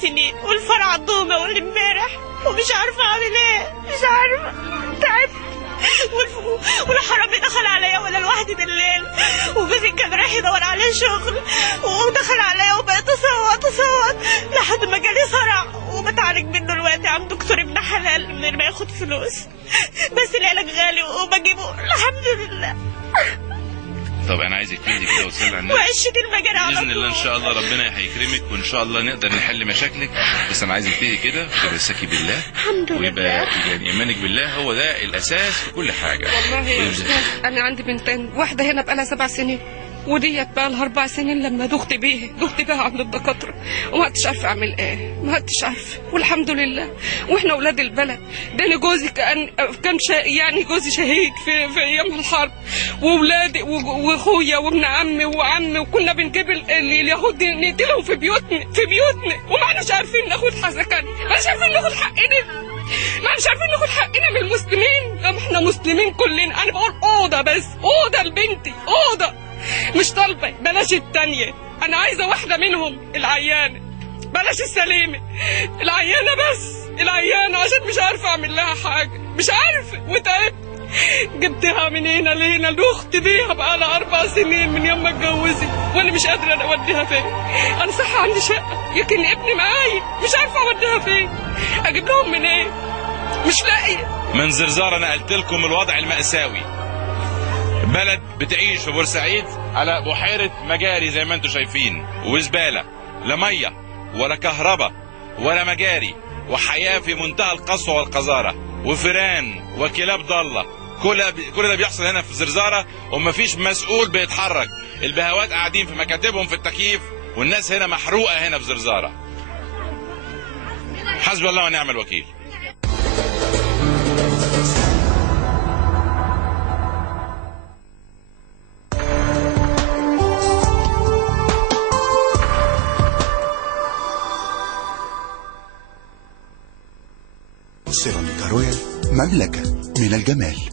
سنين والفرع عندهم اول امبارح، ومش عارفه اعمل ايه، مش عارفه، تعبت. والحرامي دخل عليا وانا لوحدي بالليل، وجوزي كان رايح يدور عليه شغل، ودخل عليا وبقيت اصوت لحد ما جالي صرع وبتعالج منه دلوقتي عند دكتور ابن حلال من غير ما ياخد فلوس، بس العلاج غالي وبجيبه الحمد لله. طب انا عايزك تهدي كده وتصلي على النبي وعشت المجال على باذن الله. ان شاء الله ربنا هيكرمك وان شاء الله نقدر نحل مشاكلك، بس انا عايزك تهدي كده وتتمسكي بالله الحمد ويبقى لله. يعني ايمانك بالله هو ده الاساس في كل حاجه. والله يا استاذ انا عندي بنتين، واحده هنا بقى لها 7 سنين وديت بقى لها 4 سنين لما دخت بيها عند الدكاتره، وما كنتش عارفه اعمل ايه، ما كنتش عارفه، والحمد لله. واحنا اولاد البلد، ده انا جوزي كان يعني جوزي شهيد في ايام الحرب، واولادي واخويا وابن عمي وعمي، وكنا بنجيب اليهود نقتلهم في بيوتنا وما احناش عارفين ناخد حزكان، ما احناش عارفين ناخد حقنا، ما مش عارفين ناخد حقنا من المسلمين. احنا مسلمين كلنا. انا بقول اوضه بس، اوضه لبنتي، اوضه مش طالبه، بلاش التانيه، انا عايزه واحده منهم العيانه، بلاش السليمه، العيانه بس، العيانه، عشان مش عارفه اعمل لها حاجه، مش عارفه، وتعبت. جبتها من هنا لهنا، دخت بيها بقى لها 4 سنين من يوم ما اتجوزت، وانا مش قادره اوديها فين. انا صح عندي شقه لكن ابني معايا، مش عارفه اوديها فين، اجيب لهم منين؟ إيه؟ مش لاقيه. من زرزاره نقلت لكم الوضع المأساوي. بلد بتعيش في بورسعيد على بحيره مجاري زي ما انتم شايفين، وزباله، لا ميه ولا كهرباء ولا مجاري، وحياه في منتهى القسوه والقذاره، وفيران وكلاب ضاله. كل ده بيحصل هنا في زرزاره ومفيش مسؤول بيتحرك. البهوات قاعدين في مكاتبهم في التكييف، والناس هنا محروقه هنا في زرزاره. حسبي الله ونعم الوكيل. سيراميكا رويال، مملكة من الجمال.